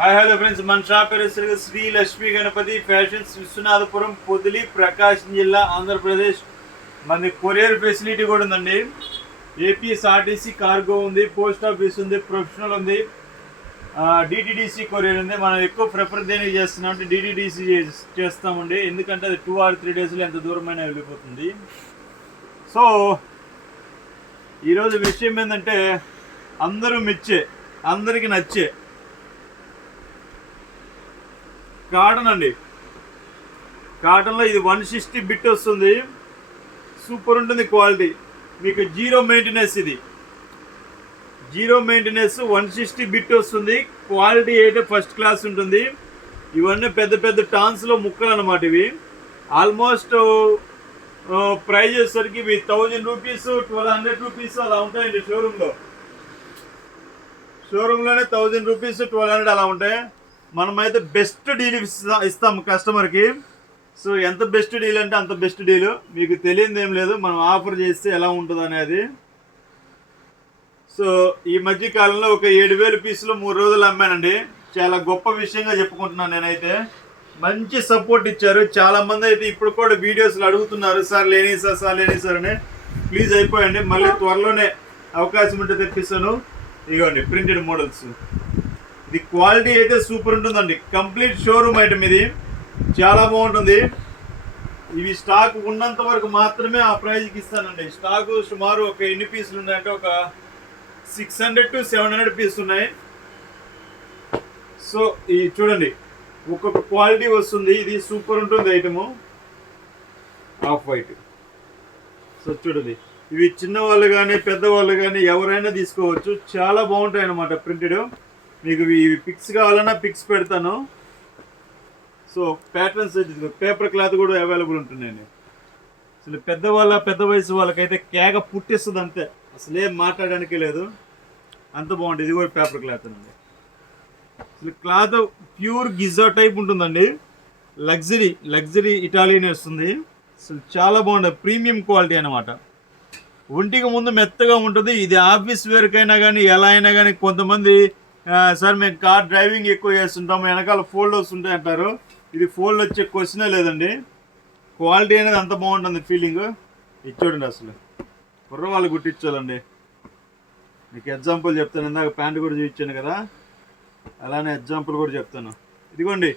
Hi hello friends, మన shop పేరు Shri Lakshmi Ganapati fashions, Viswanathapuram, Podili, ప్రకాశం జిల్లా, ఆంధ్రప్రదేశ్. మన కొరియర్ ఫెసిలిటీ కూడా ఉందండి. ఏపీఎస్ఆర్టీసీ కార్గో ఉంది, పోస్ట్ ఆఫీస్ ఉంది, ప్రొఫెషనల్ ఉంది, డిటిడిసి కొరియర్ ఉంది. మనం ఎక్కువ ప్రిఫర్ దేనికి చేస్తున్నాం అంటే డిటిడిసి చేస్తామండి, ఎందుకంటే అది 2 or 3 daysలో ఎంత దూరమైనా వెళ్ళిపోతుంది. సో ఈరోజు విషయం ఏంటంటే అందరూ మెచ్చే, అందరికీ నచ్చే కాటన్ అండి. కాటన్లో ఇది 160 బిట్ వస్తుంది, సూపర్ ఉంటుంది క్వాలిటీ. మీకు జీరో మెయింటెనెన్స్, ఇది జీరో మెయింటెనెన్స్ 160 బిట్ వస్తుంది. క్వాలిటీ అయితే ఫస్ట్ క్లాస్ ఉంటుంది. ఇవన్నీ పెద్ద పెద్ద టాన్స్లో ముక్కలు అన్నమాట. ఇవి ఆల్మోస్ట్ ప్రైజ్ వచ్చేసరికి ఇవి 1000 రూపీస్, 1200 రూపీస్ అలా ఉంటాయండి. షోరూంలోనే 1000 రూపీస్, 1200 అలా ఉంటాయి. మనమైతే బెస్ట్ డీల్ ఇస్తాము కస్టమర్కి. సో ఎంత బెస్ట్ డీల్ అంటే అంత బెస్ట్ డీల్. మీకు తెలియదు ఏం లేదు, మనం ఆఫర్ చేస్తే ఎలా ఉంటుంది అనేది. సో ఈ మధ్య కాలంలో ఒక 7000 పీసులు 3 రోజులు అమ్మానండి. చాలా గొప్ప విషయంగా చెప్పుకుంటున్నాను నేనైతే. మంచి సపోర్ట్ ఇచ్చారు చాలామంది. అయితే ఇప్పుడు కూడా వీడియోస్లో అడుగుతున్నారు, సార్ లేని సార్ అని. ప్లీజ్ అయిపోయండి, మళ్ళీ త్వరలోనే అవకాశం ఉంటే తెప్పిస్తాను. ఇదిగోండి ప్రింటెడ్ మోడల్స్. ఇది క్వాలిటీ అయితే సూపర్ ఉంటుందండి. కంప్లీట్ షోరూమ్ ఐటమ్, ఇది చాలా బాగుంటుంది. ఇవి స్టాక్ ఉన్నంత వరకు మాత్రమే ఆ ప్రైజ్కి ఇస్తానండి. స్టాకు సుమారు ఒక ఎన్ని పీసులు ఉన్నాయంటే ఒక 600 to 700 పీస్ ఉన్నాయి. సో ఇది చూడండి, ఒక్కొక్క క్వాలిటీ వస్తుంది. ఇది సూపర్ ఉంటుంది ఐటము, ఆఫ్ వైట్. సో చూడండి, ఇవి చిన్నవాళ్ళు కానీ పెద్దవాళ్ళు కానీ ఎవరైనా తీసుకోవచ్చు. చాలా బాగుంటాయి అన్నమాట ప్రింటెడ్. మీకు ఇవి పిక్స్ కావాలన్నా పిక్స్ పెడతాను. సో ప్యాటర్న్స్ పేపర్ క్లాత్ కూడా అవైలబుల్ ఉంటుందండి. అసలు పెద్ద వయసు వాళ్ళకైతే కేక పుట్టిస్తుంది అంతే, అసలు ఏం మాట్లాడడానికి లేదు, అంత బాగుంటుంది. ఇది కూడా పేపర్ క్లాత్ అండి. అసలు క్లాత్ ప్యూర్ గిజా టైప్ ఉంటుందండి. లగ్జరీ ఇటాలియన్ వస్తుంది. అసలు చాలా బాగుంటుంది, ప్రీమియం క్వాలిటీ అనమాట. ఒంటికి ముందు మెత్తగా ఉంటుంది. ఇది ఆఫీస్ వేర్కైనా కానీ ఎలా అయినా కానీ. కొంతమంది సార్ మేము కార్ డ్రైవింగ్ ఎక్కువ చేస్తుంటాము, వెనకాల ఫోల్డ్ వస్తుంటాయి అంటారు. ఇది ఫోల్డ్ వచ్చే క్వశ్చనే లేదండి. క్వాలిటీ అనేది అంత బాగుంటుంది, ఫీలింగ్. ఇది చూడండి, అసలు కుర్ర వాళ్ళు కుట్టించాలండి. మీకు ఎగ్జాంపుల్ చెప్తాను, ఇందాక ప్యాంట్ కూడా చూపించాను కదా, అలానే ఎగ్జాంపుల్ కూడా చెప్తాను. ఇదిగోండి,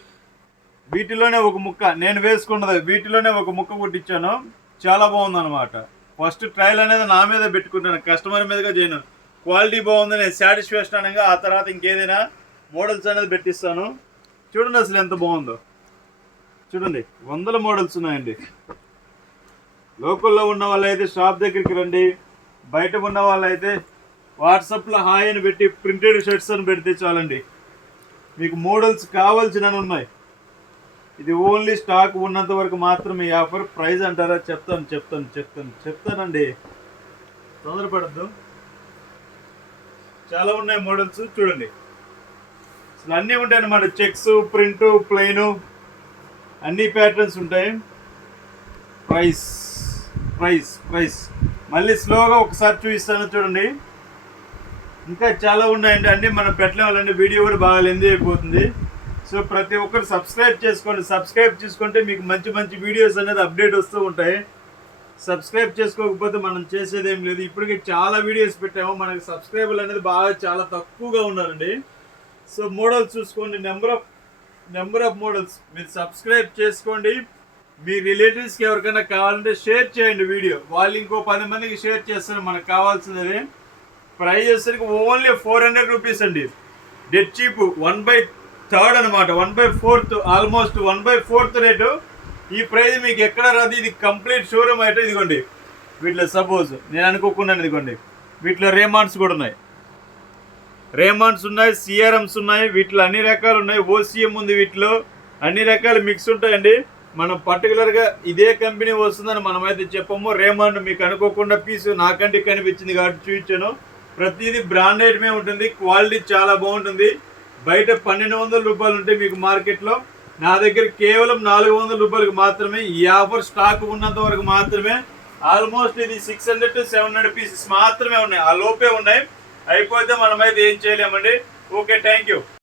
వీటిలోనే ఒక ముక్క నేను వేసుకున్నది, వీటిలోనే ఒక ముక్క కుట్టించాను. చాలా బాగుందన్నమాట. ఫస్ట్ ట్రయల్ అనేది నా మీద పెట్టుకుంటాను, కస్టమర్ మీదగా చేయను. క్వాలిటీ బాగుందని సాటిస్ఫాక్షన్ అనగా ఆ తర్వాత ఇంకేదైనా మోడల్స్ అనేది పెట్టిస్తాను. చూడండి అసలు ఎంత బాగుందో. చూడండి, 100 మోడల్స్ ఉన్నాయండి. లోకల్లో ఉన్న వాళ్ళైతే షాప్ దగ్గరికి రండి, బయట ఉన్న వాళ్ళైతే వాట్సాప్లో హాయ్ అని పెట్టి ప్రింటెడ్ షర్ట్స్ అని పెడితే చాలండి. మీకు మోడల్స్ కావాల్సినవి ఉన్నాయి. ఇది ఓన్లీ స్టాక్ ఉన్నంత వరకు మాత్రమే ఈ ఆఫర్. ప్రైస్ అంటారా? చెప్తానండి, తొందరపడద్దు. చాలా ఉన్నాయి మోడల్స్, చూడండి. అసలు అన్నీ ఉంటాయి అన్నమాట. చెక్స్, ప్రింట్, ప్లెయిన్, అన్ని ప్యాటర్న్స్ ఉంటాయి. ప్రైస్ మళ్ళీ స్లోగా ఒకసారి చూపిస్తాను, చూడండి. ఇంకా చాలా ఉన్నాయండి, అన్నీ మనం పెట్టలేవాలండి. వీడియో కూడా బాగా లెంత్ అయిపోతుంది. సో ప్రతి ఒక్కరు సబ్స్క్రైబ్ చేసుకోండి. సబ్స్క్రైబ్ చేసుకుంటే మీకు మంచి వీడియోస్ అనేది అప్డేట్ వస్తూ ఉంటాయి. సబ్స్క్రైబ్ చేసుకోకపోతే మనం చేసేది ఏం లేదు. ఇప్పటికే చాలా వీడియోస్ పెట్టాము, మనకి సబ్స్క్రైబర్లు అనేది బాగా చాలా తక్కువగా ఉన్నారండి. సో మోడల్స్ చూసుకోండి, నెంబర్ ఆఫ్ మోడల్స్. మీరు సబ్స్క్రైబ్ చేసుకోండి. మీ రిలేటివ్స్కి ఎవరికైనా కావాలంటే షేర్ చేయండి వీడియో, వాళ్ళు ఇంకో 10 మందికి షేర్ చేస్తారు. మనకు కావాల్సినది ప్రైస్ వచ్చేసరికి ఓన్లీ 400 రూపీస్ అండి. డెడ్ చీప్, 1/3 అనమాట, 1/4, ఆల్మోస్ట్ 1/4 రేటు. ఈ ప్రైజ్ మీకు ఎక్కడ రాదు. ఇది కంప్లీట్ షోరూమ్ అయితే. ఇదిగోండి, వీటిలో సపోజ్ నేను అనుకోకున్నాను, ఇదిగోండి వీటిలో రేమాండ్స్ కూడా ఉన్నాయి. రేమాండ్స్ ఉన్నాయి, సిఆర్ఎమ్స్ ఉన్నాయి, వీటిలో అన్ని రకాలు ఉన్నాయి. ఓసిఎం ఉంది, వీటిలో అన్ని రకాలు మిక్స్ ఉంటాయండి. మనం పర్టికులర్గా ఇదే కంపెనీ వస్తుందని మనమైతే చెప్పము. రేమాండ్ మీకు అనుకోకుండా పీసు నాకంటే కనిపించింది కాబట్టి చూపించాను. ప్రతిదీ బ్రాండ్ ఐటమే ఉంటుంది, క్వాలిటీ చాలా బాగుంటుంది. బయట 1200 రూపాయలు ఉంటాయి మీకు మార్కెట్లో. నా దగ్గర కేవలం 400 రూపాయలకు మాత్రమే. ఈ ఆఫర్ స్టాక్ ఉన్నంత వరకు మాత్రమే. ఆల్మోస్ట్ ఇది 600 to 700 పీసెస్ మాత్రమే ఉన్నాయి, ఆ లోపే ఉన్నాయి. అయిపోతే మనమైతే ఏం చేయలేమండి. Okay, thank you.